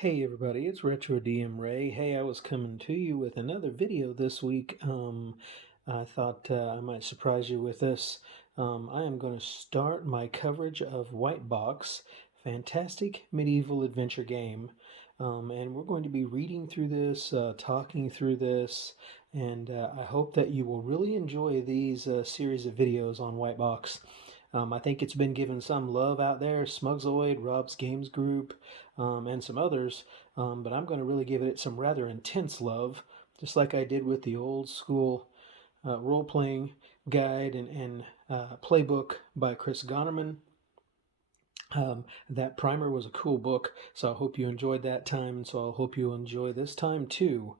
Hey everybody, it's Retro DM Ray. Hey, I was coming to you with another video this week. I thought I might surprise you with this. I am going to start my coverage of White Box, fantastic medieval adventure game. And we're going to be reading through this, talking through this, and I hope that you will really enjoy these series of videos on White Box. I think it's been given some love out there, Smugzoid, Rob's Games Group, and some others, but I'm going to really give it some rather intense love, just like I did with the old school role playing guide and playbook by Chris Gonerman. That primer was a cool book, so I hope you enjoyed that time, and so I hope you enjoy this time too.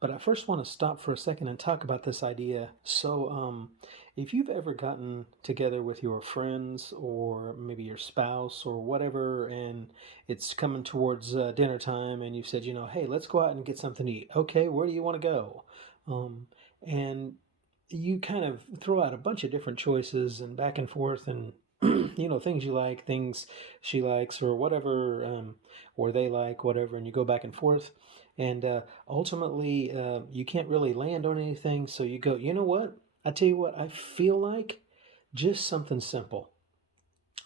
But I first want to stop for a second and talk about this idea. So, if you've ever gotten together with your friends or maybe your spouse or whatever, and it's coming towards dinner time, and you've said, hey, let's go out and get something to eat. Okay, where do you want to go? And you kind of throw out a bunch of different choices and back and forth and things you like, things she likes, or whatever, or they like, whatever, and you go back and forth. And ultimately, you can't really land on anything. So you go, you know what? I tell you what, I feel like just something simple.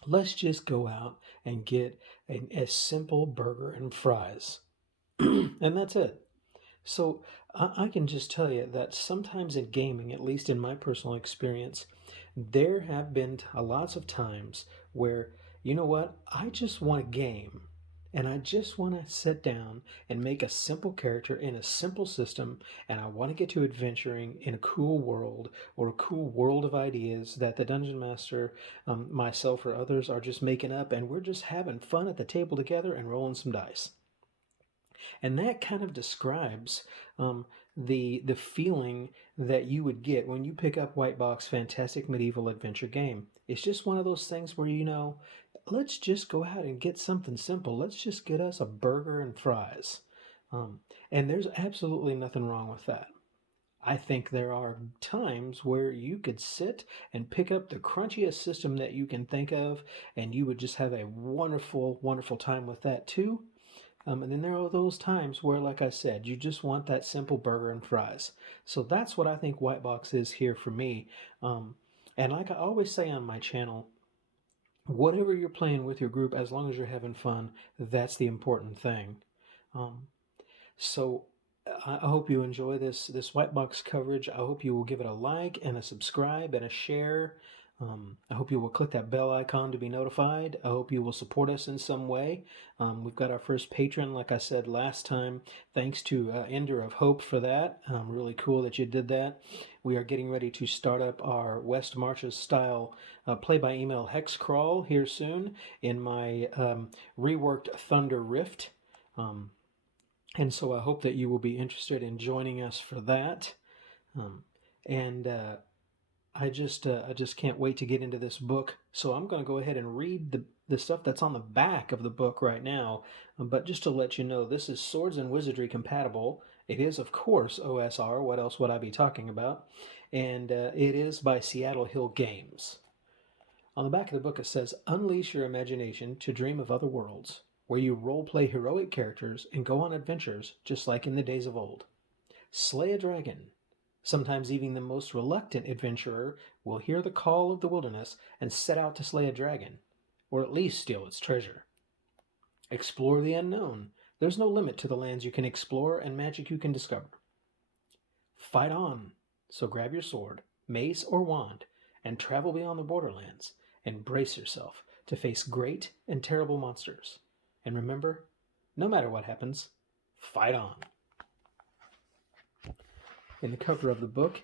Let's just go out and get a simple burger and fries. And that's it. So I can just tell you that sometimes in gaming, at least in my personal experience, there have been lots of times where, you know what, I just want a game and I just want to sit down and make a simple character in a simple system, and I want to get to adventuring in a cool world or a cool world of ideas that the dungeon master, myself, or others are just making up, and we're just having fun at the table together and rolling some dice. And that kind of describes the feeling that you would get when you pick up White Box Fantastic Medieval Adventure Game. It's just one of those things where, let's just go out and get something simple. Let's just get us a burger and fries. And there's absolutely nothing wrong with that. I think there are times where you could sit and pick up the crunchiest system that you can think of, and you would just have a wonderful, wonderful time with that too. And then there are those times where, like I said, you just want that simple burger and fries. So that's what I think White Box is here for me. And like I always say on my channel, whatever you're playing with your group, as long as you're having fun, that's the important thing. Um, so I hope you enjoy this White Box coverage. I hope you will give it a like and a subscribe and a share. I hope you will click that bell icon to be notified. I hope you will support us in some way. We've got our first patron, like I said last time. Thanks to Ender of Hope for that. Really cool that you did that. We are getting ready to start up our West Marches style play-by-email hex crawl here soon in my reworked Thunder Rift. And so I hope that you will be interested in joining us for that. And I just can't wait to get into this book. So I'm going to go ahead and read the stuff that's on the back of the book right now. But just to let you know, this is Swords and Wizardry compatible. It is, of course, OSR. What else would I be talking about? And it is by Seattle Hill Games. On the back of the book it says, unleash your imagination to dream of other worlds, where you role-play heroic characters and go on adventures just like in the days of old. Slay a dragon. Sometimes even the most reluctant adventurer will hear the call of the wilderness and set out to slay a dragon, or at least steal its treasure. Explore the unknown. There's no limit to the lands you can explore and magic you can discover. Fight on. So grab your sword, mace, or wand and travel beyond the borderlands and brace yourself to face great and terrible monsters. And remember, no matter what happens, fight on. In the cover of the book,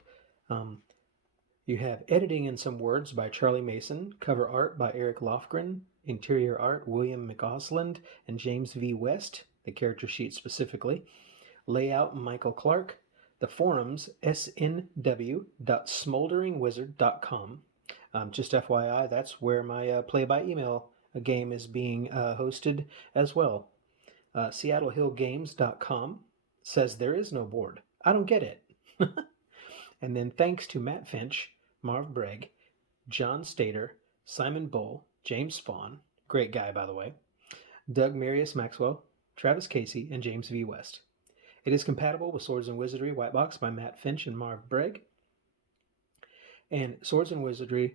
you have editing in some words by Charlie Mason, cover art by Eric Lofgren, interior art William McAusland and James V. West, the character sheet specifically, layout Michael Clark, the forums snw.smolderingwizard.com. Just FYI, that's where my play-by-email game is being hosted as well. SeattleHillGames.com says there is no board. I don't get it. And then thanks to Matt Finch, Marv Bregg, John Stater, Simon Bull, James Spawn, great guy by the way, Doug Marius Maxwell, Travis Casey, and James V. West. It is compatible with Swords and Wizardry White Box by Matt Finch and Marv Bragg. And Swords and Wizardry,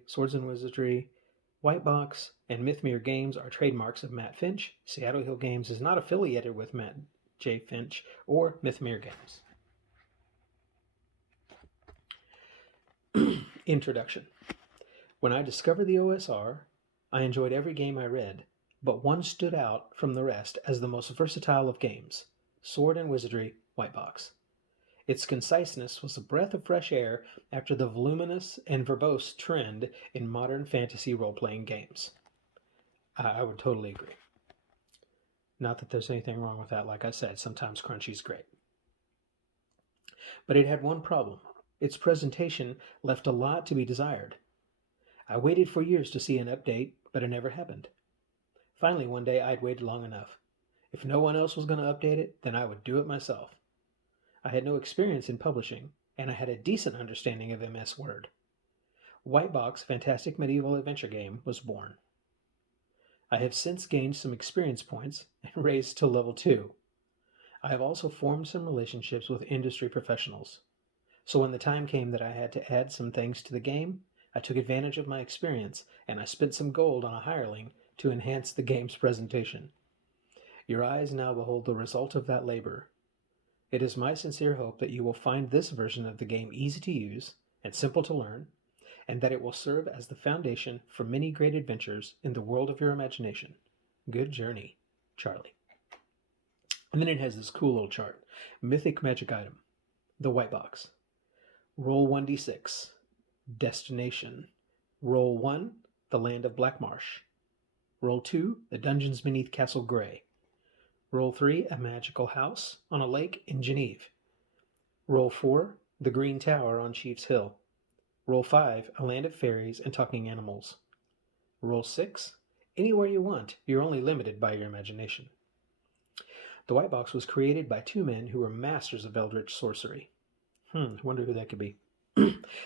White Box, and Mythmere Games are trademarks of Matt Finch. Seattle Hill Games is not affiliated with Matt J. Finch or Mythmere Games. Introduction. When I discovered the OSR, I enjoyed every game I read, but one stood out from the rest as the most versatile of games, Sword and Wizardry White Box. Its conciseness was a breath of fresh air after the voluminous and verbose trend in modern fantasy role-playing games. I would totally agree. Not that there's anything wrong with that. Like I said, sometimes crunchy's great. But it had one problem. Its presentation left a lot to be desired. I waited for years to see an update, but it never happened. Finally, one day, I'd waited long enough. If no one else was going to update it, then I would do it myself. I had no experience in publishing, and I had a decent understanding of MS Word. White Box Fantastic Medieval Adventure Game was born. I have since gained some experience points and raised to level 2. I have also formed some relationships with industry professionals. So when the time came that I had to add some things to the game, I took advantage of my experience, and I spent some gold on a hireling to enhance the game's presentation. Your eyes now behold the result of that labor. It is my sincere hope that you will find this version of the game easy to use and simple to learn, and that it will serve as the foundation for many great adventures in the world of your imagination. Good journey, Charlie. And then it has this cool little chart. Mythic magic item. The White Box. Roll 1d6. Destination. Roll 1, the land of Black Marsh. Roll 2, the dungeons beneath Castle Grey. Roll 3, a magical house on a lake in Geneve. Roll 4, the Green Tower on Chief's Hill. Roll 5, a land of fairies and talking animals. Roll 6, anywhere you want. You're only limited by your imagination. The White Box was created by two men who were masters of eldritch sorcery. Wonder who that could be.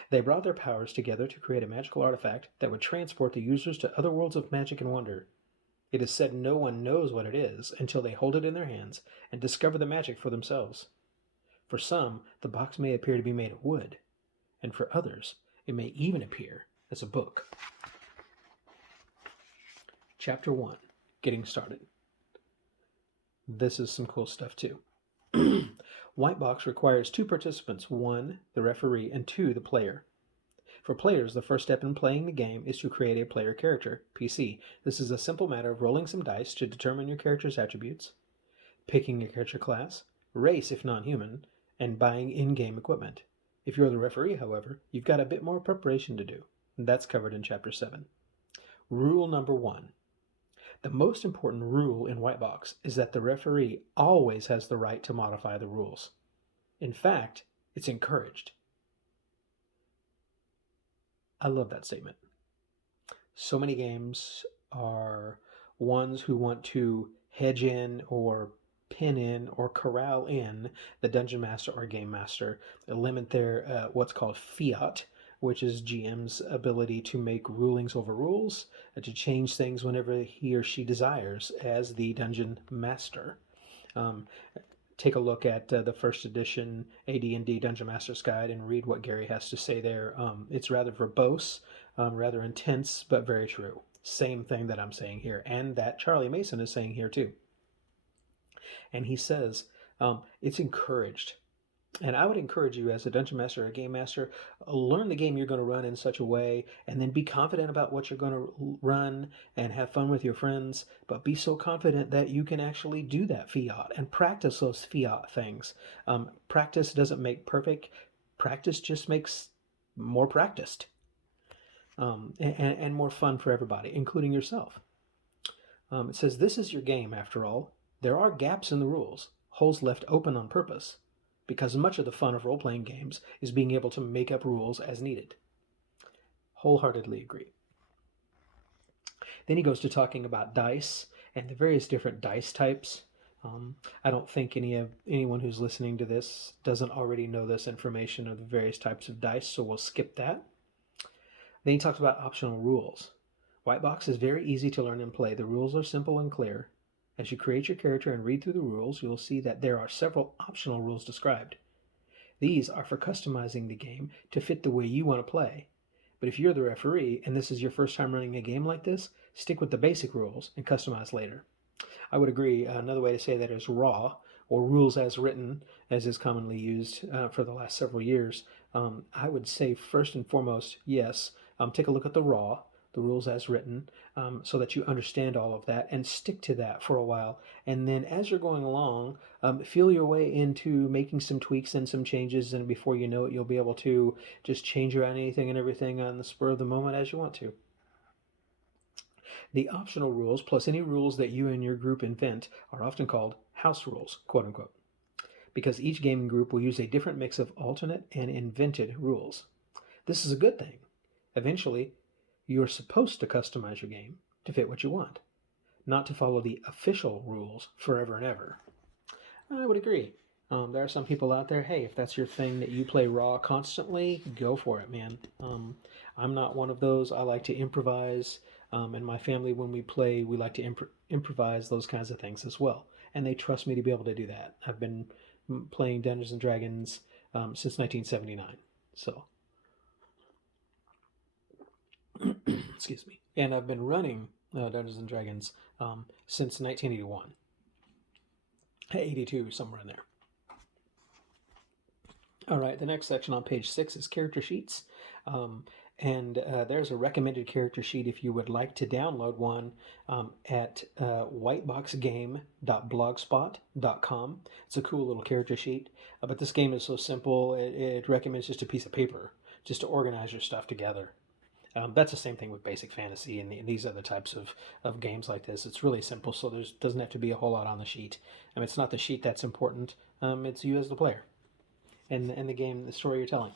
They brought their powers together to create a magical artifact that would transport the users to other worlds of magic and wonder. It is said no one knows what it is until they hold it in their hands and discover the magic for themselves. For some, the box may appear to be made of wood, and for others, it may even appear as a book. Chapter 1, Getting Started. This is some cool stuff too. White Box requires 2 participants, 1, the referee, and 2, the player. For players, the first step in playing the game is to create a player character, PC. This is a simple matter of rolling some dice to determine your character's attributes, picking your character class, race if non-human, and buying in-game equipment. If you're the referee, however, you've got a bit more preparation to do. That's covered in Chapter 7. Rule number 1. The most important rule in White Box is that the referee always has the right to modify the rules. In fact, it's encouraged. I love that statement. So many games are ones who want to hedge in or pin in or corral in the dungeon master or game master, limit their what's called fiat, which is GM's ability to make rulings over rules, to change things whenever he or she desires as the dungeon master. Take a look at the first edition AD&D Dungeon Master's Guide and read what Gary has to say there. It's rather verbose, rather intense, but very true. Same thing that I'm saying here, and that Charlie Mason is saying here too. And he says it's encouraged. And I would encourage you as a dungeon master or a game master, learn the game you're going to run in such a way, and then be confident about what you're going to run and have fun with your friends, but be so confident that you can actually do that fiat and practice those fiat things. Practice doesn't make perfect. Practice just makes more practiced and more fun for everybody, including yourself. It says, this is your game, after all. There are gaps in the rules, holes left open on purpose, because much of the fun of role-playing games is being able to make up rules as needed. Wholeheartedly agree. Then he goes to talking about dice and the various different dice types. I don't think anyone who's listening to this doesn't already know this information of the various types of dice, so we'll skip that. Then he talks about optional rules. White Box is very easy to learn and play. The rules are simple and clear. As you create your character and read through the rules, you'll see that there are several optional rules described. These are for customizing the game to fit the way you want to play. But if you're the referee and this is your first time running a game like this, stick with the basic rules and customize later. I would agree. Another way to say that is raw, or rules as written, as is commonly used for the last several years. I would say first and foremost, yes, take a look at the raw, the rules as written, so that you understand all of that and stick to that for a while. And then as you're going along, feel your way into making some tweaks and some changes, and before you know it, you'll be able to just change around anything and everything on the spur of the moment as you want to. The optional rules, plus any rules that you and your group invent, are often called house rules, quote unquote, because each gaming group will use a different mix of alternate and invented rules. This is a good thing. Eventually, you're supposed to customize your game to fit what you want, not to follow the official rules forever and ever. I would agree. There are some people out there, hey, if that's your thing that you play raw constantly, go for it, man. I'm not one of those. I like to improvise. And my family, when we play, we like to improvise those kinds of things as well. And they trust me to be able to do that. I've been playing Dungeons and Dragons since 1979. So, excuse me. And I've been running Dungeons and Dragons since 1981. 82, somewhere in there. All right, the next section on page 6 is character sheets. And there's a recommended character sheet if you would like to download one at whiteboxgame.blogspot.com. It's a cool little character sheet, but this game is so simple, it recommends just a piece of paper just to organize your stuff together. That's the same thing with basic fantasy and these other types of games like this. It's really simple, so there doesn't have to be a whole lot on the sheet. I mean, it's not the sheet that's important. It's you as the player and the game, the story you're telling,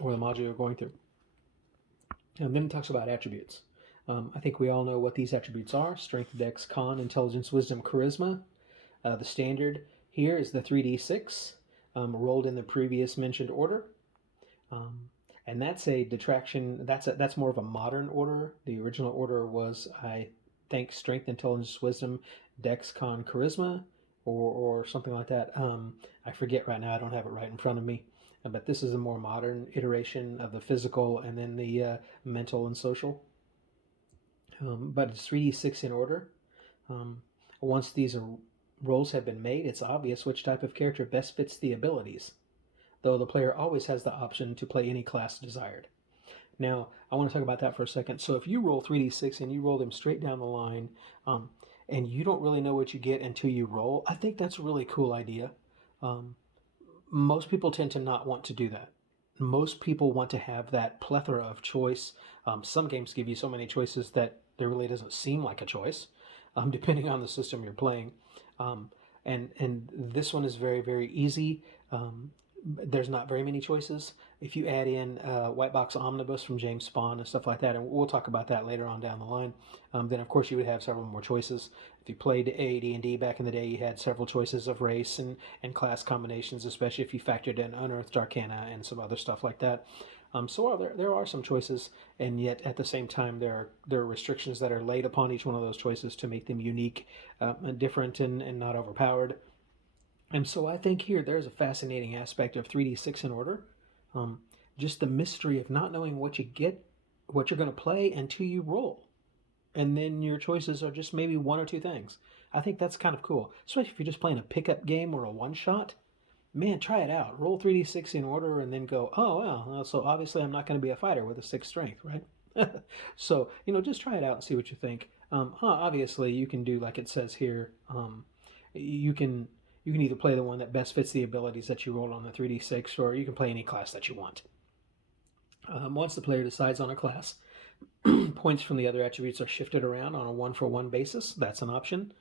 or the module you're going through. And then it talks about attributes. I think we all know what these attributes are: strength, dex, con, intelligence, wisdom, charisma. The standard here is the 3d6, rolled in the previous mentioned order. And that's a detraction. That's more of a modern order. The original order was, I think, strength, intelligence, wisdom, dex, con, charisma, or something like that. I forget right now. I don't have it right in front of me. But this is a more modern iteration of the physical and then the mental and social. But it's 3d6 in order. Once these rolls have been made, it's obvious which type of character best fits the abilities, though the player always has the option to play any class desired. Now, I want to talk about that for a second. So if you roll 3d6 and you roll them straight down the line, and you don't really know what you get until you roll, I think that's a really cool idea. Most people tend to not want to do that. Most people want to have that plethora of choice. Some games give you so many choices that there really doesn't seem like a choice, depending on the system you're playing. And this one is very, very easy. There's not very many choices. If you add in White Box Omnibus from James Spawn and stuff like that, and we'll talk about that later on down the line, then of course you would have several more choices. If you played AD&D back in the day, you had several choices of race and class combinations, especially if you factored in Unearthed Arcana and some other stuff like that. So there are some choices, and yet at the same time there are restrictions that are laid upon each one of those choices to make them unique, different, and not overpowered. And so I think here there's a fascinating aspect of 3d6 in order. Just the mystery of not knowing what you get, what you're going to play until you roll. And then your choices are just maybe one or two things. I think that's kind of cool, especially if you're just playing a pickup game or a one-shot. Man, try it out. Roll 3d6 in order and then go, oh, well, so obviously I'm not going to be a fighter with a 6 strength, right? So, just try it out and see what you think. Obviously, you can do like it says here. You can either play the one that best fits the abilities that you rolled on the 3d6, or you can play any class that you want. Once the player decides on a class, points from the other attributes are shifted around on a 1-for-1 basis. That's an option.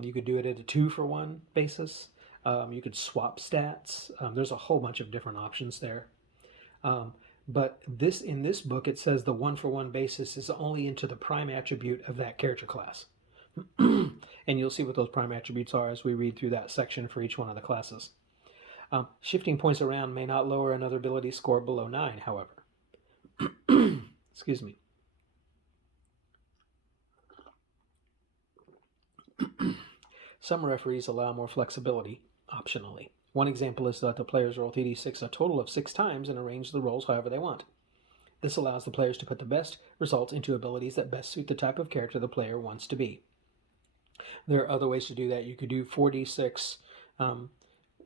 You could do it at a 2-for-1 basis. You could swap stats. There's a whole bunch of different options there. But in this book, it says the 1-for-1 basis is only into the prime attribute of that character class. And you'll see what those prime attributes are as we read through that section for each one of the classes. Shifting points around may not lower another ability score below 9, however. Excuse me. Some referees allow more flexibility, optionally. One example is that the players roll 3d6 a total of 6 times and arrange the rolls however they want. This allows the players to put the best results into abilities that best suit the type of character the player wants to be. There are other ways to do that. You could do 4d6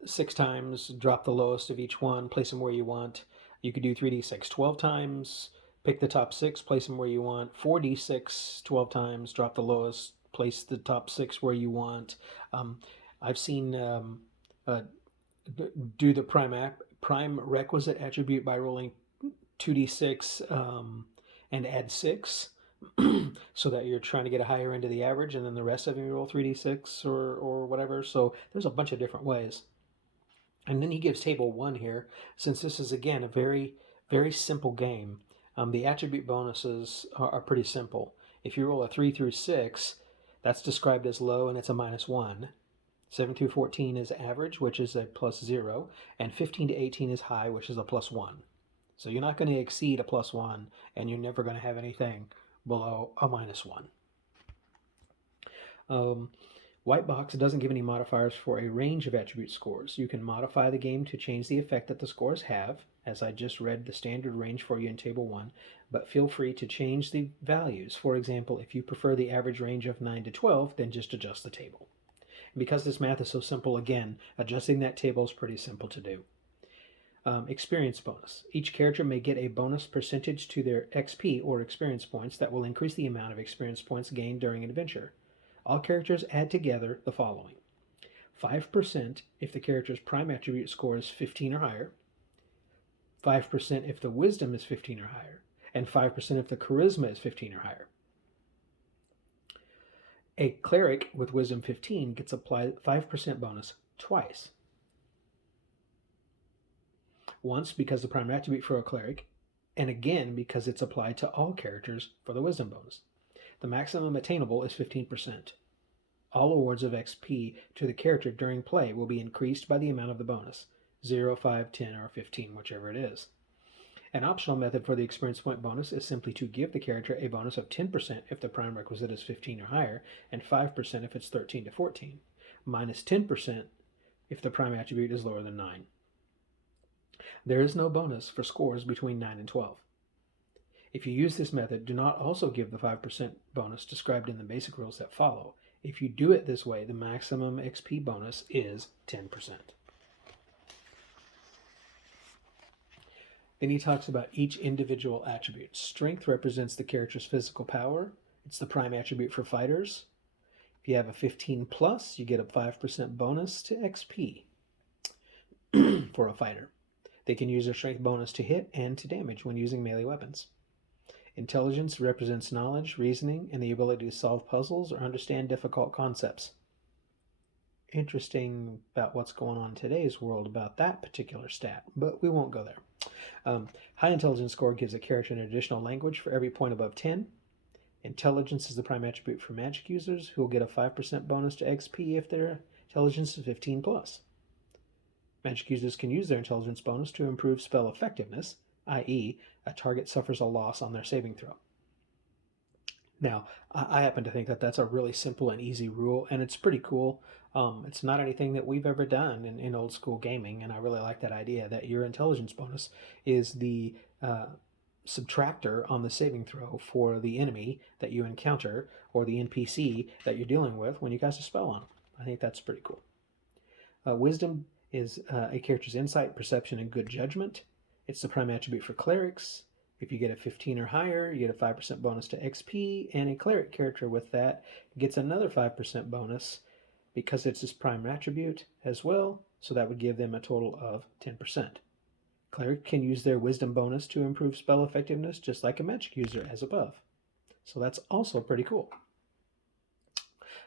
6 times, drop the lowest of each one, place them where you want. You could do 3d6 12 times, pick the top 6, place them where you want. 4d6 12 times, drop the lowest, place the top 6 where you want. I've seen do the prime requisite attribute by rolling 2d6 and add 6 so that you're trying to get a higher end of the average, and then the rest of them you roll 3d6 or whatever. So there's a bunch of different ways. And then he gives table 1 here, since this is, again, a very, very simple game. The attribute bonuses are pretty simple. If you roll a 3 through 6, that's described as low, and it's a -1. 7 through 14 is average, which is a +0, and 15 to 18 is high, which is a +1. So you're not going to exceed a +1, and you're never going to have anything below a -1. White Box doesn't give any modifiers for a range of attribute scores. You can modify the game to change the effect that the scores have, as I just read the standard range for you in Table 1, but feel free to change the values. For example, if you prefer the average range of 9 to 12, then just adjust the table. And because this math is so simple, again, adjusting that table is pretty simple to do. Experience bonus. Each character may get a bonus percentage to their XP or experience points that will increase the amount of experience points gained during an adventure. All characters add together the following: 5% if the character's prime attribute score is 15 or higher, 5% if the wisdom is 15 or higher, and 5% if the charisma is 15 or higher. A cleric with wisdom 15 gets applied 5% bonus twice. Once because the prime attribute for a cleric, and again because it's applied to all characters for the wisdom bonus. The maximum attainable is 15%. All awards of XP to the character during play will be increased by the amount of the bonus, 0, 5, 10, or 15, whichever it is. An optional method for the experience point bonus is simply to give the character a bonus of 10% if the prime requisite is 15 or higher, and 5% if it's 13 to 14, minus 10% if the prime attribute is lower than 9. There is no bonus for scores between 9 and 12. If you use this method, do not also give the 5% bonus described in the basic rules that follow. If you do it this way, the maximum XP bonus is 10%. Then he talks about each individual attribute. Strength represents the character's physical power. It's the prime attribute for fighters. If you have a 15 plus, you get a 5% bonus to XP for a fighter. They can use their strength bonus to hit and to damage when using melee weapons. Intelligence represents knowledge, reasoning, and the ability to solve puzzles or understand difficult concepts. Interesting about what's going on in today's world about that particular stat, but we won't go there. High intelligence score gives a character an additional language for every point above 10. Intelligence is the prime attribute for magic users, who will get a 5% bonus to XP if their intelligence is 15 plus. Magic users can use their intelligence bonus to improve spell effectiveness, i.e., a target suffers a loss on their saving throw. Now, I happen to think that that's a really simple and easy rule, and it's pretty cool. It's not anything that we've ever done in old school gaming, and I really like that idea that your intelligence bonus is the subtractor on the saving throw for the enemy that you encounter or the NPC that you're dealing with when you cast a spell on them. I think that's pretty cool. Wisdom is a character's insight, perception, and good judgment. It's the prime attribute for clerics. If you get a 15 or higher, you get a 5% bonus to XP, and a cleric character with that gets another 5% bonus because it's his prime attribute as well, so that would give them a total of 10%. Cleric can use their wisdom bonus to improve spell effectiveness just like a magic user as above. So that's also pretty cool.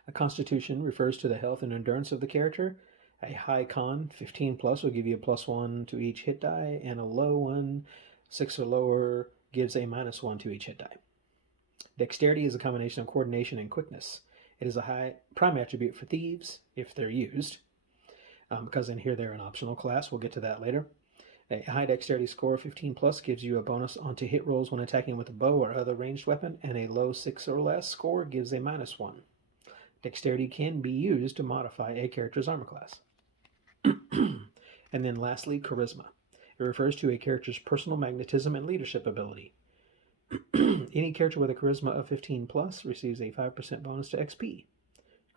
A constitution refers to the health and endurance of the character. A high con, 15 plus, will give you a +1 to each hit die, and a low one, 6 or lower, gives a -1 to each hit die. Dexterity is a combination of coordination and quickness. It is a high prime attribute for thieves, if they're used, because in here they're an optional class. We'll get to that later. A high dexterity score of 15 plus gives you a bonus onto hit rolls when attacking with a bow or other ranged weapon, and a low 6 or less score gives a -1. Dexterity can be used to modify a character's armor class. And then lastly, Charisma. It refers to a character's personal magnetism and leadership ability. Any character with a Charisma of 15 plus receives a 5% bonus to XP.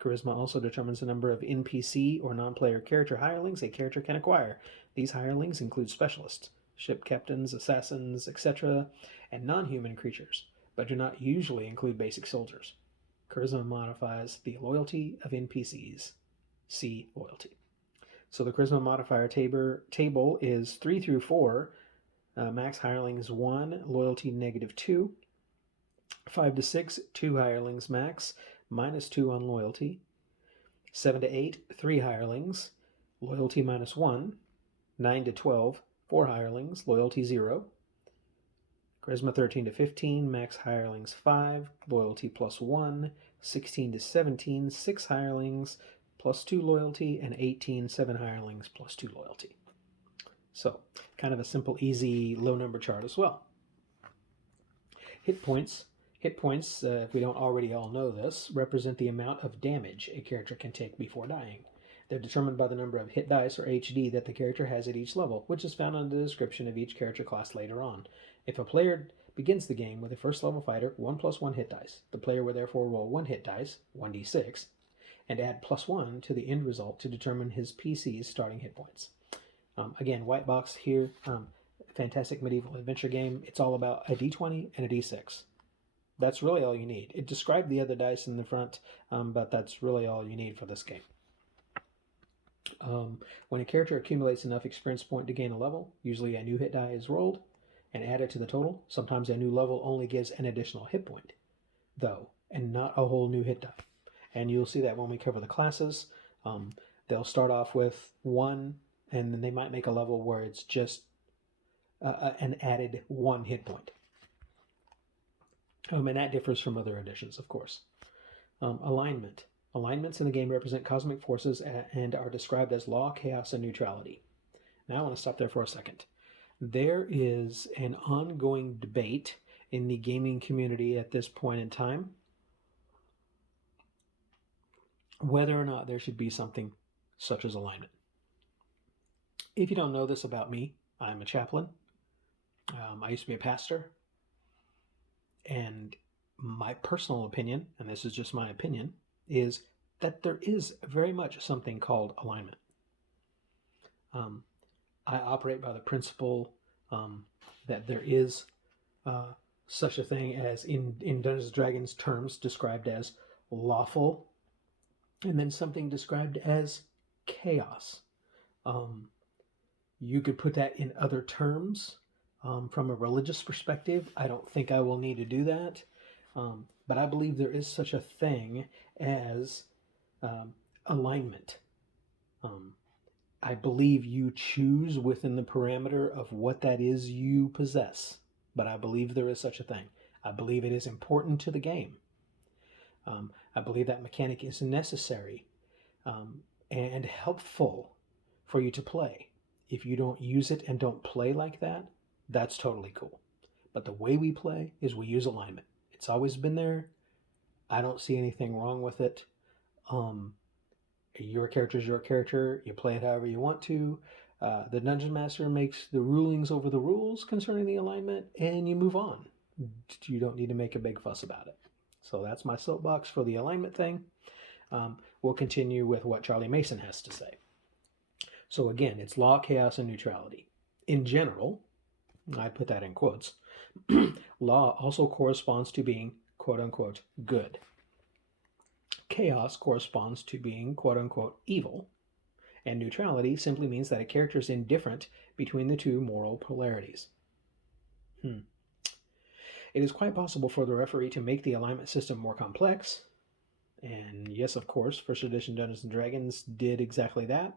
Charisma also determines the number of NPC or non-player character hirelings a character can acquire. These hirelings include specialists, ship captains, assassins, etc., and non-human creatures, but do not usually include basic soldiers. Charisma modifies the loyalty of NPCs. See loyalty. So the Charisma modifier table is 3 through 4. Max hirelings 1, loyalty -2. 5 to 6, 2 hirelings max, -2 on loyalty. 7 to 8, 3 hirelings, loyalty -1. 9 to 12, 4 hirelings, loyalty 0. Charisma 13 to 15, max hirelings 5, loyalty +1. 16 to 17, 6 hirelings, +2 loyalty, and 18, 7 hirelings, +2 loyalty. So, kind of a simple, easy, low number chart as well. Hit points, if we don't already all know this, represent the amount of damage a character can take before dying. They're determined by the number of hit dice, or HD, that the character has at each level, which is found in the description of each character class later on. If a player begins the game with a first level fighter, 1 + 1 hit dice. The player will therefore roll 1 hit dice, 1d6, and add +1 to the end result to determine his PC's starting hit points. Again, White Box here, fantastic medieval adventure game. It's all about a d20 and a d6. That's really all you need. It described the other dice in the front, but that's really all you need for this game. When a character accumulates enough experience point to gain a level, usually a new hit die is rolled and added to the total. Sometimes a new level only gives an additional hit point, though, and not a whole new hit die. And you'll see that when we cover the classes. They'll start off with 1, and then they might make a level where it's just an added 1 hit point. And that differs from other editions, of course. Alignment. Alignments in the game represent cosmic forces and are described as law, chaos, and neutrality. Now I want to stop there for a second. There is an ongoing debate in the gaming community at this point in time whether or not there should be something such as alignment. If you don't know this about me, I'm a chaplain. I used to be a pastor. And my personal opinion, and this is just my opinion, is that there is very much something called alignment. I operate by the principle that there is such a thing as, in Dungeons & Dragons terms, described as lawful, and then something described as chaos. You could put that in other terms. From a religious perspective, I don't think I will need to do that. But I believe there is such a thing as alignment. I believe you choose within the parameter of what that is you possess. But I believe there is such a thing. I believe it is important to the game. I believe that mechanic is necessary and helpful for you to play. If you don't use it and don't play like that, that's totally cool. But the way we play is we use alignment. It's always been there. I don't see anything wrong with it. Your character is your character. You play it however you want to. The Dungeon Master makes the rulings over the rules concerning the alignment, and you move on. You don't need to make a big fuss about it. So that's my soapbox for the alignment thing. We'll continue with what Charlie Mason has to say. So again, it's law, chaos, and neutrality. In general, I put that in quotes, law also corresponds to being, quote-unquote, good. Chaos corresponds to being, quote-unquote, evil. And neutrality simply means that a character is indifferent between the two moral polarities. It is quite possible for the referee to make the alignment system more complex. And yes, of course, First Edition Dungeons & Dragons did exactly that.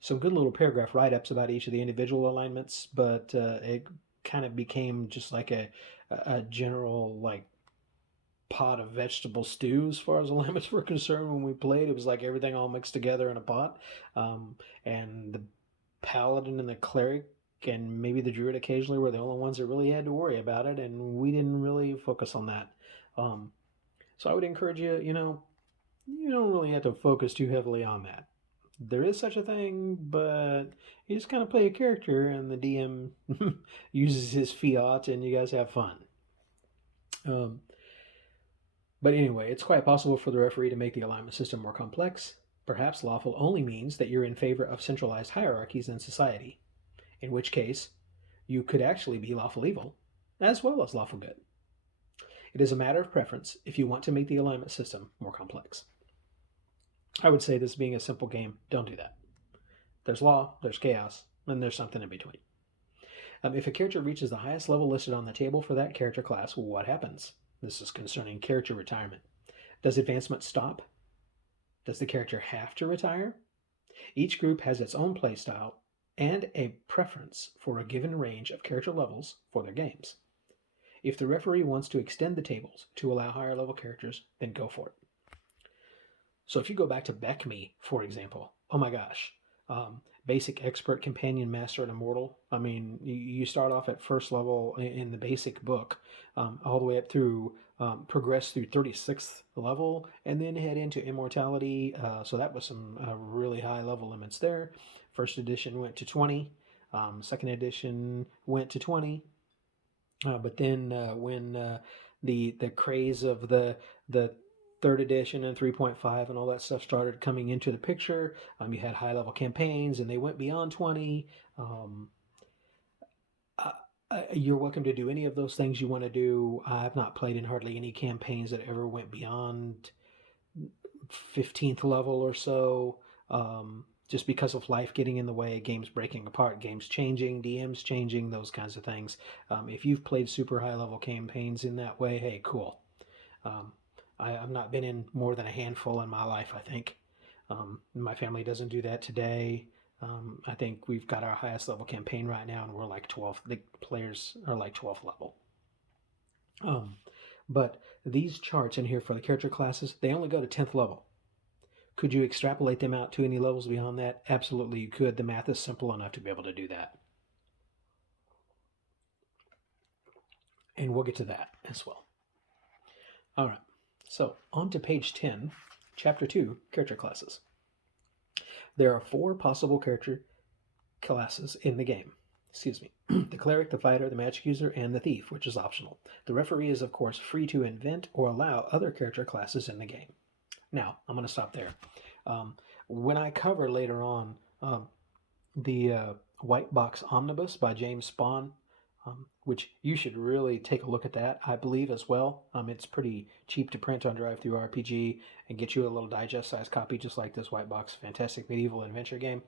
Some good little paragraph write-ups about each of the individual alignments, but it kind of became just like a general like pot of vegetable stew as far as alignments were concerned when we played. It was like everything all mixed together in a pot. And the paladin and the cleric and maybe the druid occasionally were the only ones that really had to worry about it, and we didn't really focus on that. So I would encourage you, you don't really have to focus too heavily on that. There is such a thing, but you just kind of play a character and the DM uses his fiat and you guys have fun. Um, but anyway, it's quite possible for the referee to make the alignment system more complex. Perhaps lawful only means that you're in favor of centralized hierarchies in society, in which case you could actually be lawful evil as well as lawful good. It is a matter of preference if you want to make the alignment system more complex. I would say this being a simple game, don't do that. There's law, there's chaos, and there's something in between. If a character reaches the highest level listed on the table for that character class, what happens? This is concerning character retirement. Does advancement stop? Does the character have to retire? Each group has its own playstyle and a preference for a given range of character levels for their games. If the referee wants to extend the tables to allow higher level characters, then go for it. So if you go back to Beckme, for example, oh my gosh, basic expert, companion, master, and immortal. I mean, you start off at first level in the basic book, all the way up through, progress through 36th level, and then head into immortality. So that was some really high level limits there. First edition went to 20. Second edition went to 20. But then when the craze of the third edition and 3.5 and all that stuff started coming into the picture, you had high level campaigns and they went beyond 20. You're welcome to do any of those things you want to do. I've not played in hardly any campaigns that ever went beyond 15th level or so. Just because of life getting in the way, games breaking apart, games changing, DMs changing, those kinds of things. If you've played super high level campaigns in that way, hey, cool. I've not been in more than a handful in my life, I think. My family doesn't do that today. I think we've got our highest level campaign right now, and we're like 12. The players are like 12th level. But these charts in here for the character classes, they only go to 10th level. Could you extrapolate them out to any levels beyond that? Absolutely, you could. The math is simple enough to be able to do that. And we'll get to that as well. All right, so on to page 10, chapter 2, character classes. There are 4 possible character classes in the game. Excuse me. The Cleric, the Fighter, the Magic User, and the Thief, which is optional. The referee is, of course, free to invent or allow other character classes in the game. Now, I'm going to stop there. When I cover later on the White Box Omnibus by James Spahn, which you should really take a look at that, I believe, as well. It's pretty cheap to print on Drive-Thru RPG and get you a little digest-sized copy just like this White Box Fantastic Medieval Adventure game.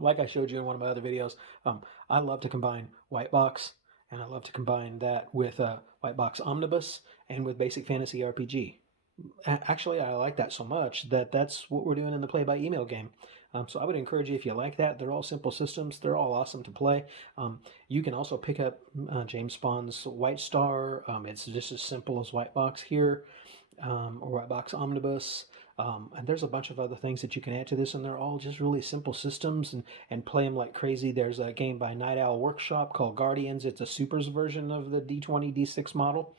Like I showed you in one of my other videos, I love to combine White Box, and I love to combine that with White Box Omnibus and with Basic Fantasy RPG. Actually, I like that so much that that's what we're doing in the play by email game. So I would encourage you, if you like that, they're all simple systems. They're all awesome to play. You can also pick up James Spawn's White Star. It's just as simple as White Box here, or White Box Omnibus. And there's a bunch of other things that you can add to this, and they're all just really simple systems and play them like crazy. There's a game by Night Owl Workshop called Guardians. It's a supers version of the D20, D6 model.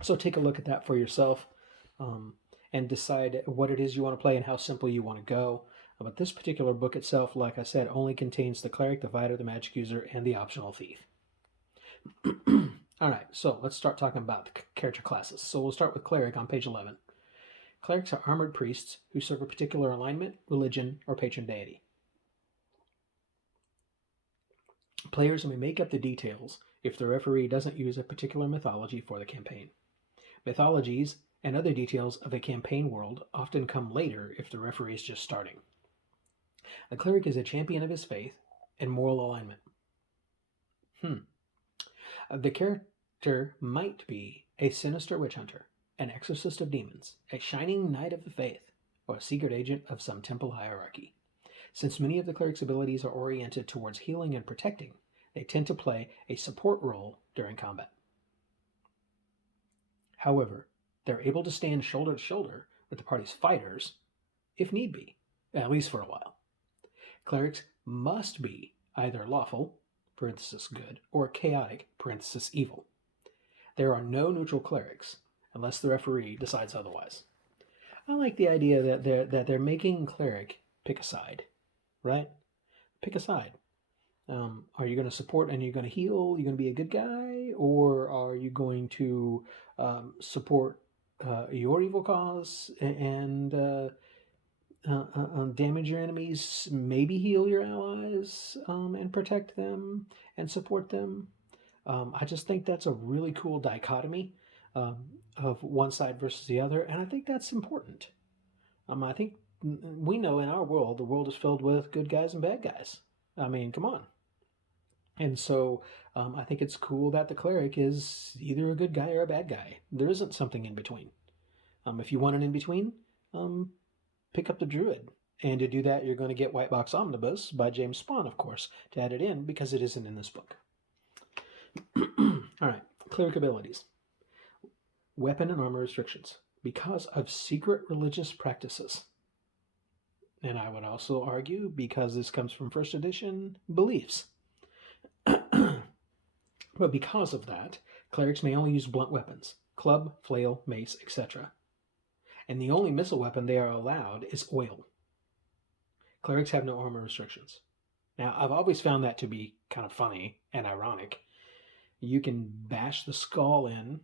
So take a look at that for yourself and decide what it is you want to play and how simple you want to go. But this particular book itself, like I said, only contains the Cleric, the Fighter, the Magic User, and the optional Thief. All right, so let's start talking about the character classes. So we'll start with Cleric on page 11. Clerics are armored priests who serve a particular alignment, religion, or patron deity. Players may make up the details if the referee doesn't use a particular mythology for the campaign. Mythologies and other details of a campaign world often come later if the referee is just starting. The cleric is a champion of his faith and moral alignment. The character might be a sinister witch hunter, an exorcist of demons, a shining knight of the faith, or a secret agent of some temple hierarchy. Since many of the cleric's abilities are oriented towards healing and protecting, they tend to play a support role during combat. However, they're able to stand shoulder to shoulder with the party's fighters if need be, at least for a while. Clerics must be either lawful, parenthesis good, or chaotic, parenthesis evil. There are no neutral clerics, unless the referee decides otherwise. I like the idea that they're making Cleric pick a side, right? Pick a side. Are you going to support and you're going to heal? You're going to be a good guy, or are you going to support your evil cause and damage your enemies, maybe heal your allies and protect them and support them? I just think that's a really cool dichotomy of one side versus the other, and I think that's important. I think we know in our world, the world is filled with good guys and bad guys. I mean, come on. And so I think it's cool that the cleric is either a good guy or a bad guy. There isn't something in between. If you want an in between, pick up the druid. And to do that, you're going to get White Box Omnibus by James Spahn, of course, to add it in because it isn't in this book. All right, cleric abilities. Weapon and armor restrictions because of secret religious practices. And I would also argue, because this comes from first edition, beliefs. But because of that, clerics may only use blunt weapons, club, flail, mace, etc. And the only missile weapon they are allowed is oil. Clerics have no armor restrictions. Now, I've always found that to be kind of funny and ironic. You can bash the skull in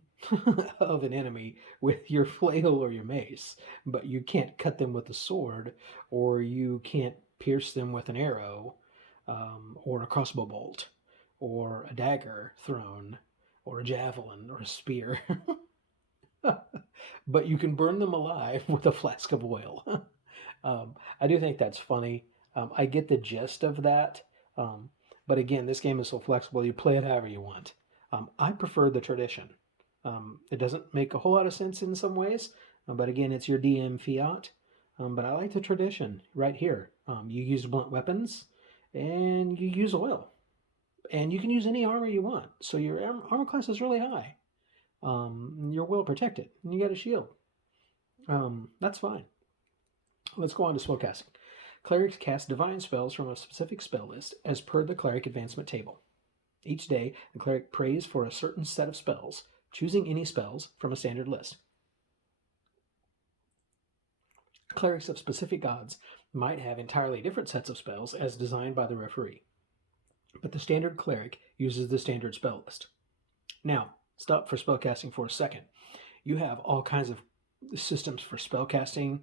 of an enemy with your flail or your mace, but you can't cut them with a sword, or you can't pierce them with an arrow, or a crossbow bolt, or a dagger thrown, or a javelin, or a spear. But you can burn them alive with a flask of oil. I do think that's funny. I get the gist of that. But again, this game is so flexible, you play it however you want. I prefer the tradition. It doesn't make a whole lot of sense in some ways, but again, it's your DM fiat. But I like the tradition right here. You use blunt weapons, and you use oil. And you can use any armor you want. So your armor class is really high. You're well protected, and you got a shield. That's fine. Let's go on to spellcasting. Clerics cast divine spells from a specific spell list as per the cleric advancement table. Each day, the cleric prays for a certain set of spells, choosing any spells from a standard list. Clerics of specific gods might have entirely different sets of spells as designed by the referee, but the standard cleric uses the standard spell list. Now, stop for spellcasting for a second. You have all kinds of systems for spellcasting.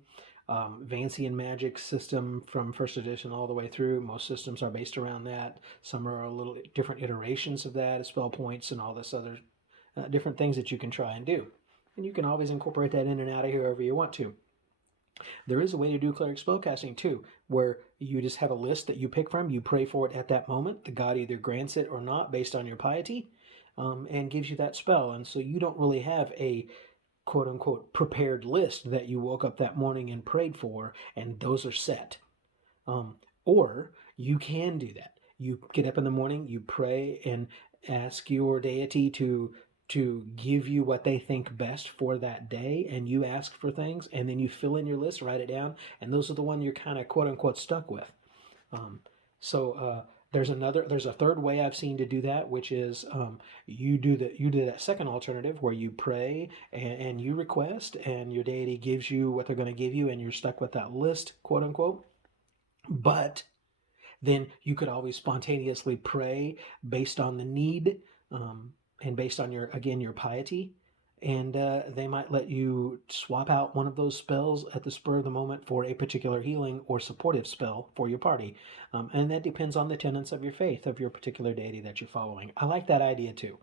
Vancian magic system from first edition all the way through. Most systems are based around that. Some are a little different iterations of that, spell points and all this other different things that you can try and do. And you can always incorporate that in and out of here however you want to. There is a way to do cleric spellcasting too, where you just have a list that you pick from, you pray for it at that moment. The god either grants it or not based on your piety, and gives you that spell. And so you don't really have a quote-unquote prepared list that you woke up that morning and prayed for, and those are set. Or you can do that. You get up in the morning, you pray and ask your deity to give you what they think best for that day, and you ask for things, and then you fill in your list, write it down, and those are the one you're kind of quote-unquote stuck with. There's a third way I've seen to do that, which is you do that second alternative where you pray and you request, and your deity gives you what they're going to give you, and you're stuck with that list, quote unquote. But then you could always spontaneously pray based on the need and based on your piety. And they might let you swap out one of those spells at the spur of the moment for a particular healing or supportive spell for your party. And that depends on the tenets of your faith, of your particular deity that you're following. I like that idea too.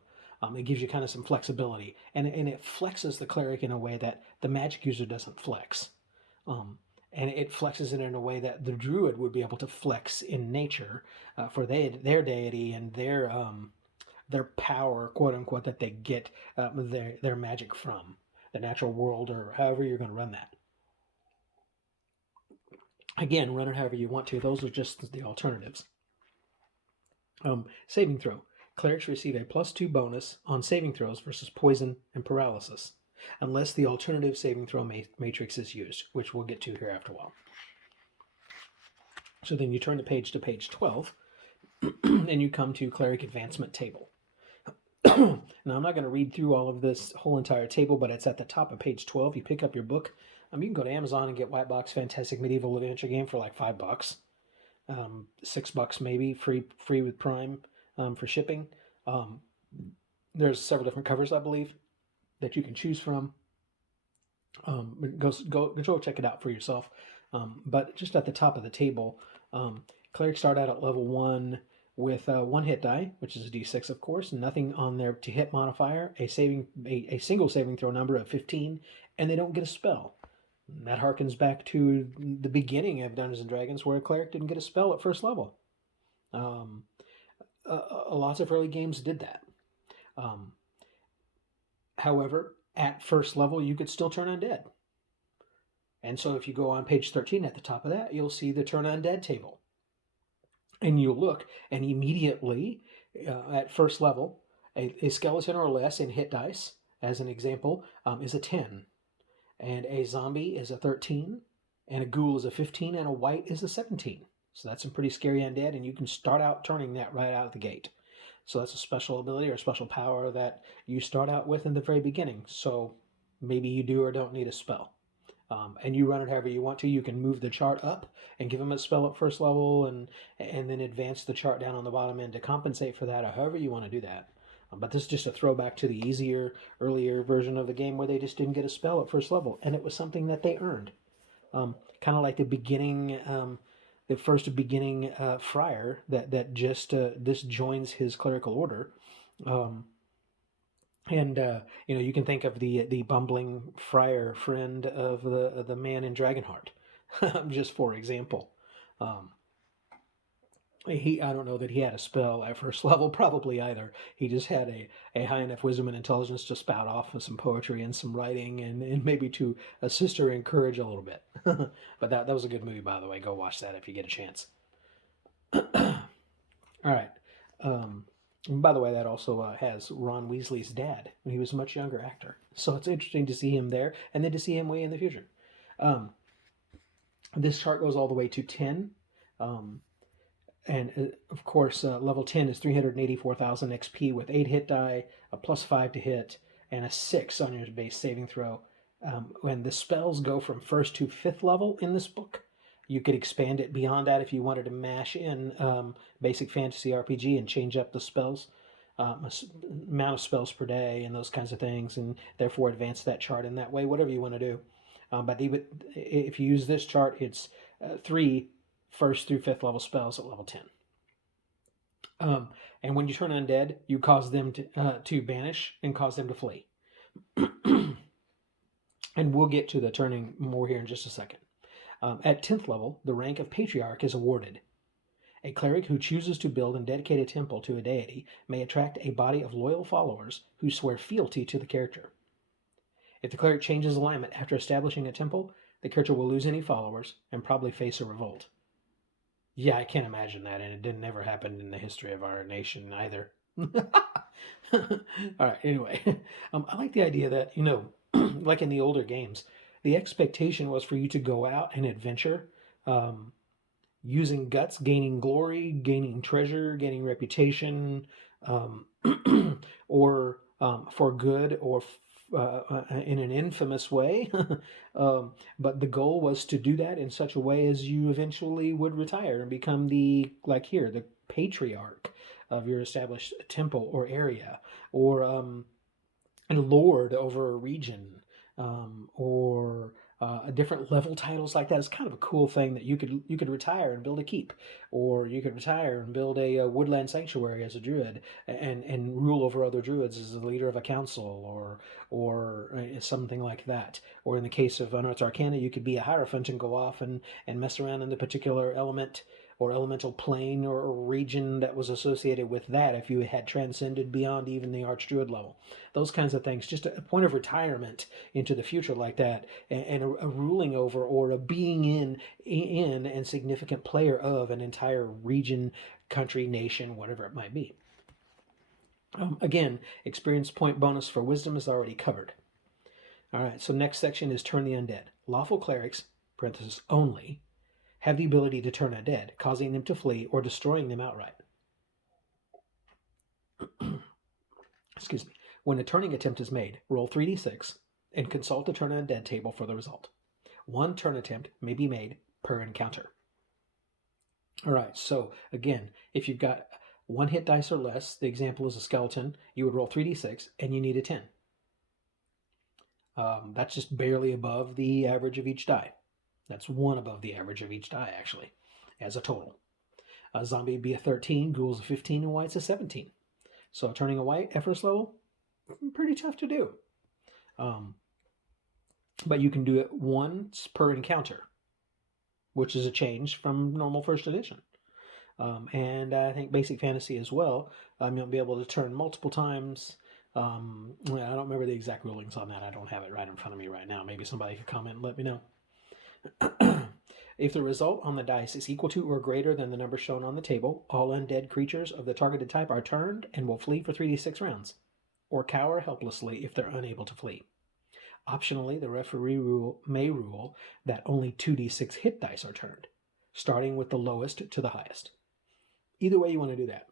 It gives you kind of some flexibility. And it flexes the cleric in a way that the magic user doesn't flex. And it flexes it in a way that the druid would be able to flex in nature for their deity and their power, quote unquote, that they get their magic from the natural world, or however you're going to run that. Again, run it however you want to. Those are just the alternatives. Saving throw. Clerics receive a +2 bonus on saving throws versus poison and paralysis, unless the alternative saving throw matrix is used, which we'll get to here after a while. So then you turn the page to page 12, and you come to Cleric Advancement Table. Now, I'm not going to read through all of this whole entire table, but it's at the top of page 12. You pick up your book. You can go to Amazon and get White Box Fantastic Medieval Adventure Game for like $5, $6 maybe, free with Prime for shipping. There's several different covers, I believe, that you can choose from. Go check it out for yourself. But just at the top of the table, clerics start out at level 1 with 1 hit die, which is a d6, of course, nothing on their to hit modifier, a single saving throw number of 15, and they don't get a spell. And that harkens back to the beginning of Dungeons and Dragons, where a cleric didn't get a spell at first level. Lots of early games did that. However, at first level, you could still turn undead. And so if you go on page 13 at the top of that, you'll see the turn undead table. And you'll look, and immediately at first level, a skeleton or less in hit dice, as an example, is a 10. And a zombie is a 13, and a ghoul is a 15, and a wight is a 17. So that's some pretty scary undead, and you can start out turning that right out of the gate. So that's a special ability or a special power that you start out with in the very beginning. So maybe you do or don't need a spell. And you run it however you want to. You can move the chart up and give them a spell at first level and then advance the chart down on the bottom end to compensate for that, or however you want to do that. But this is just a throwback to the easier, earlier version of the game where they just didn't get a spell at first level, and it was something that they earned. Kind of like the beginning, the first beginning friar that just this joins his clerical order. You can think of the bumbling friar friend of the man in Dragonheart, just for example. I don't know that he had a spell at first level, probably either. He just had a high enough wisdom and intelligence to spout off with some poetry and some writing and maybe to assist or encourage a little bit. But that was a good movie, by the way. Go watch that if you get a chance. All right. By the way, that also has Ron Weasley's dad when he was a much younger actor. So it's interesting to see him there and then to see him way in the future. This chart goes all the way to 10. Of course, level 10 is 384,000 XP with 8 hit die, a +5 to hit, and a 6 on your base saving throw. When the spells go from 1st to 5th level in this book, you could expand it beyond that if you wanted to mash in basic fantasy RPG and change up the spells, amount of spells per day and those kinds of things, and therefore advance that chart in that way, whatever you want to do. But if you use this chart, it's 3 1st through 5th level spells at level 10. And when you turn undead, you cause them to banish and cause them to flee. And we'll get to the turning more here in just a second. At 10th level, the rank of Patriarch is awarded. A cleric who chooses to build and dedicate a temple to a deity may attract a body of loyal followers who swear fealty to the character. If the cleric changes alignment after establishing a temple, the character will lose any followers and probably face a revolt. Yeah, I can't imagine that, and it didn't ever happen in the history of our nation either. All right, anyway. I like the idea that, like in the older games, the expectation was for you to go out and adventure, using guts, gaining glory, gaining treasure, gaining reputation, or for good or in an infamous way. But the goal was to do that in such a way as you eventually would retire and become the patriarch of your established temple or area, or a lord over a region, or different level titles like that. It's kind of a cool thing that you could retire and build a keep, or you could retire and build a woodland sanctuary as a druid and rule over other druids as the leader of a council, or something like that. Or in the case of Unearthed Arcana, you could be a Hierophant and go off and mess around in the particular element or elemental plane or region that was associated with that if you had transcended beyond even the Archdruid level. Those kinds of things. Just a point of retirement into the future like that, and a ruling over or a being in and significant player of an entire region, country, nation, whatever it might be. Again, experience point bonus for wisdom is already covered. All right, so next section is turn the undead. Lawful clerics, parenthesis only, have the ability to turn undead, causing them to flee or destroying them outright. excuse me, when a turning attempt is made, roll 3d6 and consult the turn undead table for the result. One turn attempt may be made per encounter. All right, so again, if you've got 1 hit dice or less, the example is a skeleton, you would roll 3d6 and you need a 10. That's just barely above the average of each die. That's 1 above the average of each die, actually, as a total. A zombie would be a 13, ghouls a 15, and white's a 17. So turning a white at first level, pretty tough to do. But you can do it once per encounter, which is a change from normal first edition. And I think basic fantasy as well. You'll be able to turn multiple times. I don't remember the exact rulings on that. I don't have it right in front of me right now. Maybe somebody could comment and let me know. If the result on the dice is equal to or greater than the number shown on the table, all undead creatures of the targeted type are turned and will flee for 3d6 rounds, or cower helplessly if they're unable to flee. Optionally, the referee may rule that only 2d6 hit dice are turned, starting with the lowest to the highest. Either way you want to do that.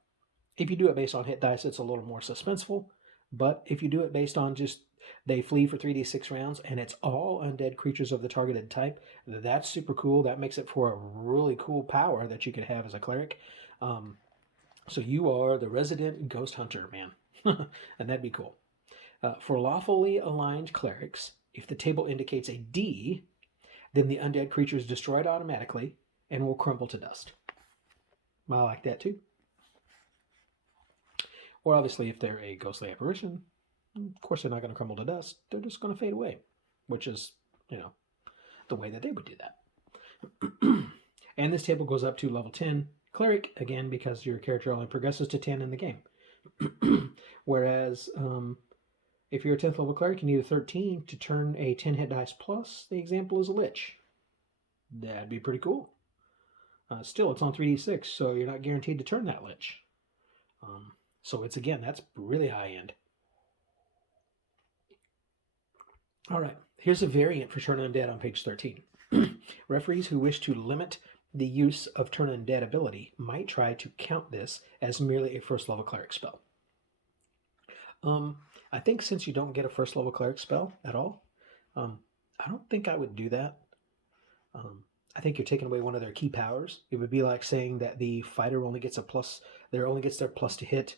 If you do it based on hit dice, it's a little more suspenseful, but if you do it based on just they flee for 3d6 rounds and it's all undead creatures of the targeted type, that's super cool. That makes it for a really cool power that you could have as a cleric. So you are the resident ghost hunter, man. And that'd be cool. For lawfully aligned clerics, if the table indicates a D, then the undead creature is destroyed automatically and will crumble to dust. I like that too. Or obviously, if they're a ghostly apparition, of course they're not going to crumble to dust. They're just going to fade away, which is, the way that they would do that. And this table goes up to level 10 cleric, again, because your character only progresses to 10 in the game. Whereas if you're a 10th level cleric, you need a 13 to turn a 10 hit dice plus. The example is a lich. That'd be pretty cool. Still, it's on 3d6, so you're not guaranteed to turn that lich. So that's really high end. All right, here's a variant for Turn Undead on page 13. Referees who wish to limit the use of Turn Undead ability might try to count this as merely a first level cleric spell. I think since you don't get a first level cleric spell at all, I don't think I would do that. I think you're taking away one of their key powers. It would be like saying that the fighter only gets their plus to hit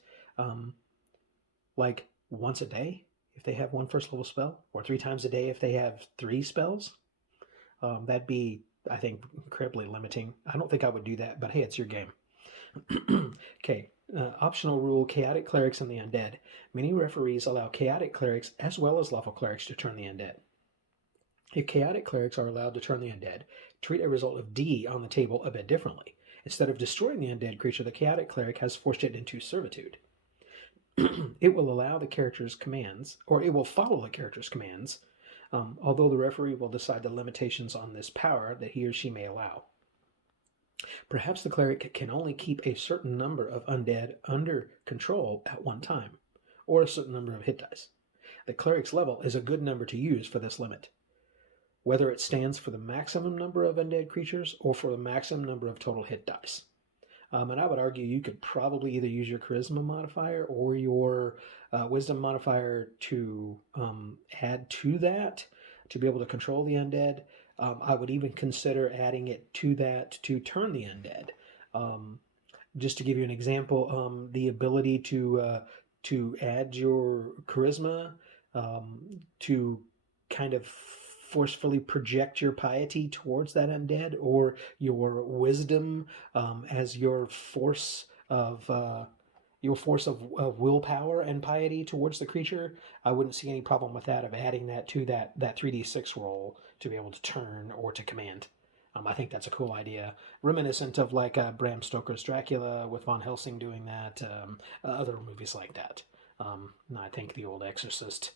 like once a day if they have one first level spell, or 3 times a day if they have 3 spells. That'd be, I think, incredibly limiting. I don't think I would do that, but hey, it's your game. Okay, optional rule, chaotic clerics and the undead. Many referees allow chaotic clerics as well as lawful clerics to turn the undead. If chaotic clerics are allowed to turn the undead, treat a result of D on the table a bit differently. Instead of destroying the undead creature, the chaotic cleric has forced it into servitude. It will allow the character's commands, or it will follow the character's commands, although the referee will decide the limitations on this power that he or she may allow. Perhaps the cleric can only keep a certain number of undead under control at one time, or a certain number of hit dice. The cleric's level is a good number to use for this limit, whether it stands for the maximum number of undead creatures or for the maximum number of total hit dice. And I would argue you could probably either use your charisma modifier or your wisdom modifier to add to that to be able to control the undead. I would even consider adding it to that to turn the undead. Just to give you an example, the ability to add your charisma to kind of forcefully project your piety towards that undead, or your wisdom as your force of willpower and piety towards the creature. I wouldn't see any problem with that, of adding that to that 3d6 roll to be able to turn or to command. I think that's a cool idea, reminiscent of like Bram Stoker's Dracula with Von Helsing doing that, other movies like that. I think the old Exorcist,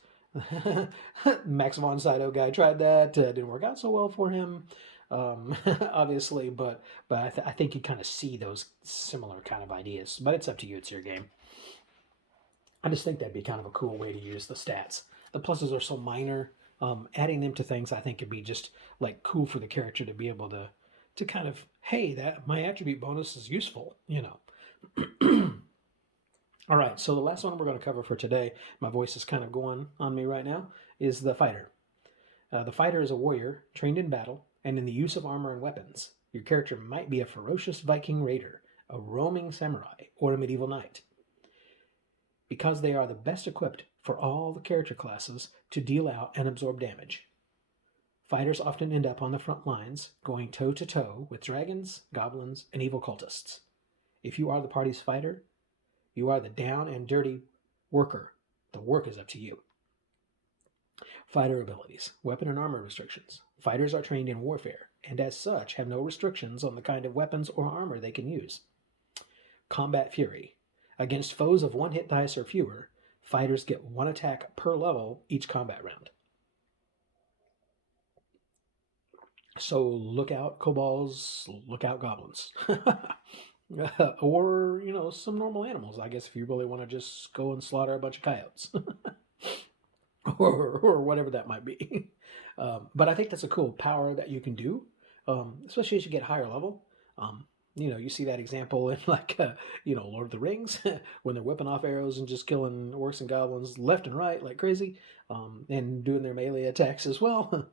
Max von Sydow guy tried that. Didn't work out so well for him, obviously, but I think you kind of see those similar kind of ideas. But it's up to you. It's your game. I just think that'd be kind of a cool way to use the stats. The pluses are so minor. Adding them to things, I think, could be just like cool for the character to be able to kind of, hey, that my attribute bonus is useful, All right, so the last one we're going to cover for today, my voice is kind of going on me right now, is the fighter. The fighter is a warrior trained in battle and in the use of armor and weapons. Your character might be a ferocious Viking raider, a roaming samurai, or a medieval knight. Because they are the best equipped for all the character classes to deal out and absorb damage. Fighters often end up on the front lines, going toe-to-toe with dragons, goblins, and evil cultists. If you are the party's fighter, you are the down and dirty worker. The work is up to you. Fighter abilities, weapon and armor restrictions. Fighters are trained in warfare, and as such have no restrictions on the kind of weapons or armor they can use. Combat Fury. Against foes of 1 hit dice or fewer, fighters get 1 attack per level each combat round. So look out kobolds, look out goblins. Or, some normal animals, I guess, if you really want to just go and slaughter a bunch of coyotes. or whatever that might be. But I think that's a cool power that you can do, especially as you get higher level. You see that example in Lord of the Rings when they're whipping off arrows and just killing orcs and goblins left and right like crazy, and doing their melee attacks as well.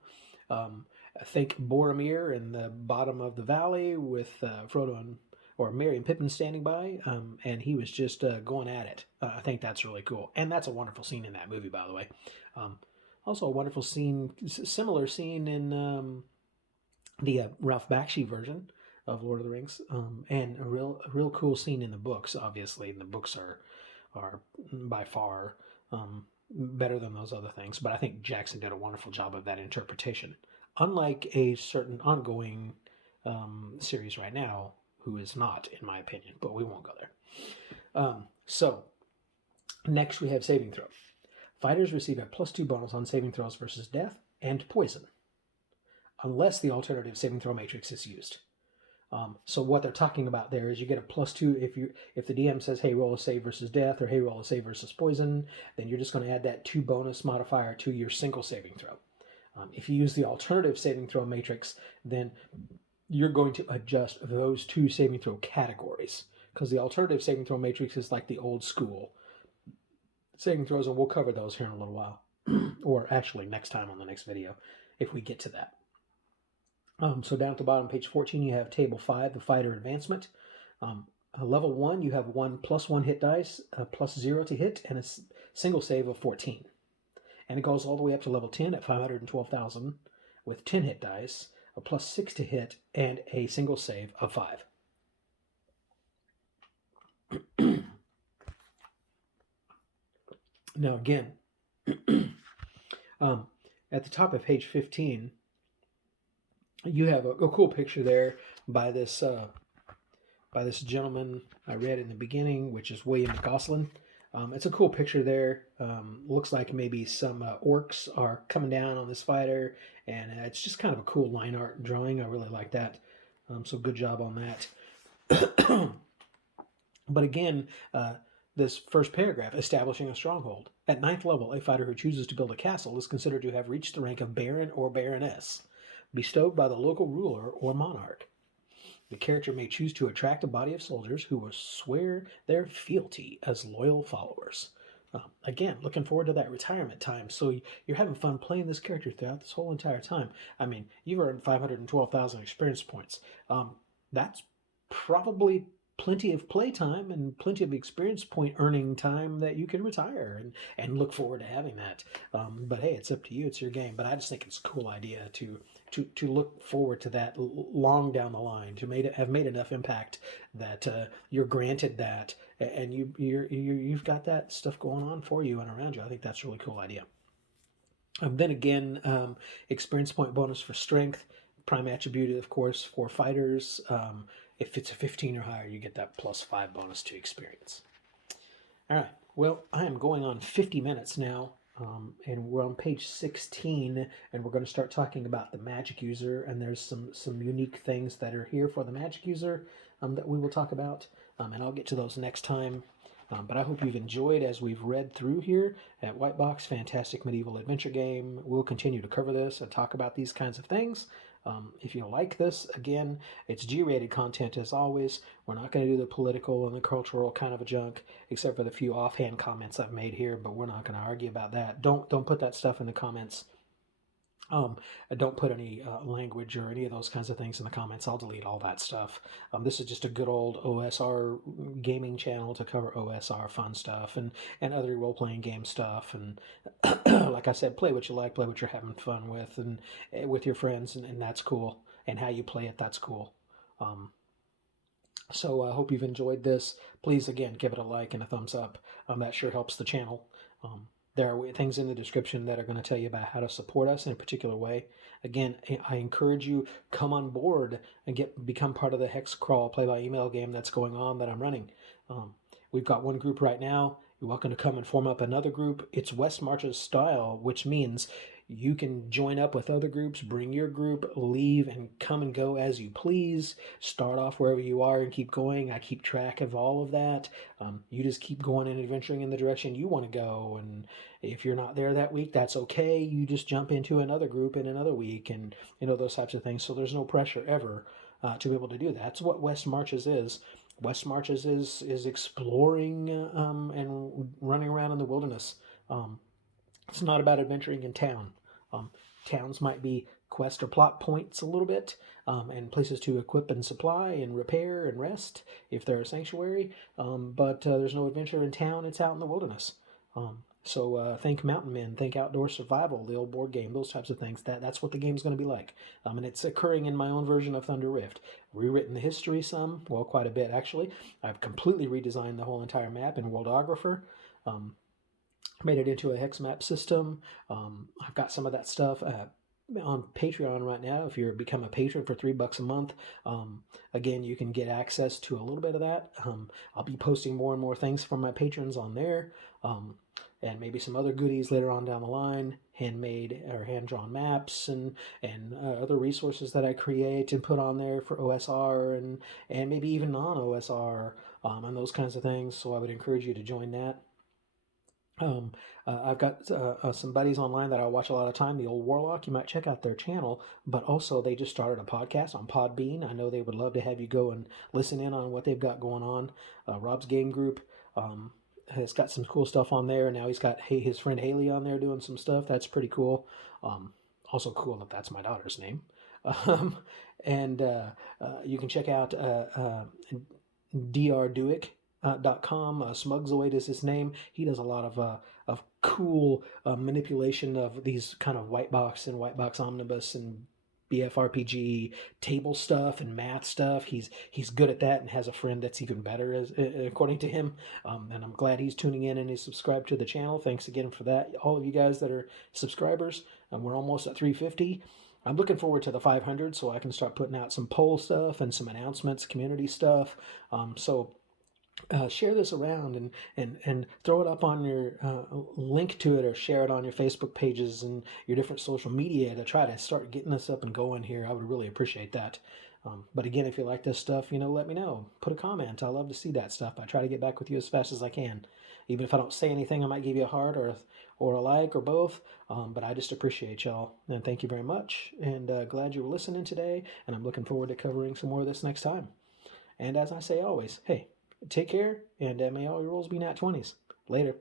I think Boromir in the bottom of the valley with Frodo or Merry and Pippin standing by, and he was just going at it. I think that's really cool, and that's a wonderful scene in that movie, by the way. Also, a wonderful scene, similar scene in the Ralph Bakshi version of Lord of the Rings, and a real cool scene in the books. Obviously, and the books are by far better than those other things, but I think Jackson did a wonderful job of that interpretation. Unlike a certain ongoing series right now, who is not, in my opinion, but we won't go there. So, next we have saving throw. Fighters receive a +2 bonus on saving throws versus death and poison, unless the alternative saving throw matrix is used. So what they're talking about there is you get a +2 if the DM says, hey, roll a save versus death, or hey, roll a save versus poison, then you're just going to add that 2 bonus modifier to your single saving throw. If you use the alternative saving throw matrix, then you're going to adjust those 2 saving throw categories, because the alternative saving throw matrix is like the old school saving throws, and we'll cover those here in a little while, or actually next time on the next video, if we get to that. So down at the bottom, page 14, you have table 5, the fighter advancement. Level 1, you have 1 +1 hit dice, +0 to hit, and a single save of 14. And it goes all the way up to level 10 at 512,000 with 10 hit dice, a +6 to hit, and a single save of 5. Now again, at the top of page 15, you have a cool picture there by this gentleman I read in the beginning, which is William McGoslin. It's a cool picture there. Looks like maybe some orcs are coming down on this fighter, and it's just kind of a cool line art drawing. I really like that. So good job on that. But again, this first paragraph, establishing a stronghold. At 9th level, a fighter who chooses to build a castle is considered to have reached the rank of Baron or Baroness, bestowed by the local ruler or monarch. The character may choose to attract a body of soldiers who will swear their fealty as loyal followers. Again, looking forward to that retirement time. So you're having fun playing this character throughout this whole entire time. I mean, you've earned 512,000 experience points. That's probably plenty of playtime and plenty of experience point earning time that you can retire and look forward to having that. But hey, it's up to you. It's your game. But I just think it's a cool idea to look forward to that long down the line, to have made enough impact that you're granted that, and you've got that stuff going on for you and around you. I think that's a really cool idea. Then again, experience point bonus for strength, prime attribute, of course, for fighters. If it's a 15 or higher, you get that +5 bonus to experience. All right. Well, I am going on 50 minutes now. And we're on page 16, and we're going to start talking about the magic user, and there's some unique things that are here for the magic user that we will talk about, and I'll get to those next time. But I hope you've enjoyed as we've read through here at White Box, fantastic medieval adventure game. We'll continue to cover this and talk about these kinds of things. If you like this, again, it's G-rated content as always. We're not going to do the political and the cultural kind of a junk, except for the few offhand comments I've made here. But we're not going to argue about that. Don't put that stuff in the comments. Don't put any language or any of those kinds of things in the comments. I'll delete all that stuff. This is just a good old OSR gaming channel to cover OSR fun stuff and other role-playing game stuff. And like I said, play what you like, play what you're having fun with, and with your friends, and that's cool. And how you play it, that's cool. So I hope you've enjoyed this. Please, again, give it a like and a thumbs up. That sure helps the channel. There are things in the description that are going to tell you about how to support us in a particular way. Again, I encourage you, come on board and become part of the Hex Crawl play-by-email game that's going on that I'm running. We've got one group right now. You're welcome to come and form up another group. It's West Marches style, which means you can join up with other groups, bring your group, leave, and come and go as you please. Start off wherever you are and keep going. I keep track of all of that. You just keep going and adventuring in the direction you want to go. And if you're not there that week, that's okay. You just jump into another group in another week, and those types of things. So there's no pressure ever to be able to do that. That's what West Marches is. West Marches is exploring and running around in the wilderness. It's not about adventuring in town. Towns might be quest or plot points a little bit, and places to equip and supply and repair and rest if they're a sanctuary. But there's no adventure in town. It's out in the wilderness. So think Mountain Men, think Outdoor Survival, the old board game, those types of things. That's what the game's going to be like. And it's occurring in my own version of Thunder Rift. Rewritten the history some, well, quite a bit actually. I've completely redesigned the whole entire map in Worldographer. Made it into a hex map system. I've got some of that stuff on Patreon right now. If you become a patron for $3 a month, again, you can get access to a little bit of that. I'll be posting more and more things from my patrons on there, and maybe some other goodies later on down the line, handmade or hand-drawn maps and other resources that I create and put on there for OSR and maybe even non-OSR and those kinds of things. So I would encourage you to join that. I've got some buddies online that I watch a lot of time, the Old Warlock. You might check out their channel, but also they just started a podcast on Podbean. I know they would love to have you go and listen in on what they've got going on. Rob's Game Group has got some cool stuff on there. Now he's got his friend Haley on there doing some stuff. That's pretty cool. Also cool that that's my daughter's name. And you can check out drduick.com. Smugzoid is his name. He does a lot of cool manipulation of these kind of white box and white box omnibus and BFRPG table stuff and math stuff. He's good at that and has a friend that's even better, according to him. And I'm glad he's tuning in and he's subscribed to the channel. Thanks again for that, all of you guys that are subscribers. We're almost at 350. I'm looking forward to the 500 so I can start putting out some poll stuff and some announcements, community stuff. Share this around and throw it up on your link to it, or share it on your Facebook pages and your different social media to try to start getting us up and going here. I would really appreciate that. But again, if you like this stuff, let me know. Put a comment. I love to see that stuff. I try to get back with you as fast as I can. Even if I don't say anything, I might give you a heart or a like or both. But I just appreciate y'all. And thank you very much. And glad you were listening today. And I'm looking forward to covering some more of this next time. And as I say always, hey, take care, and may all your rolls be nat 20s. Later.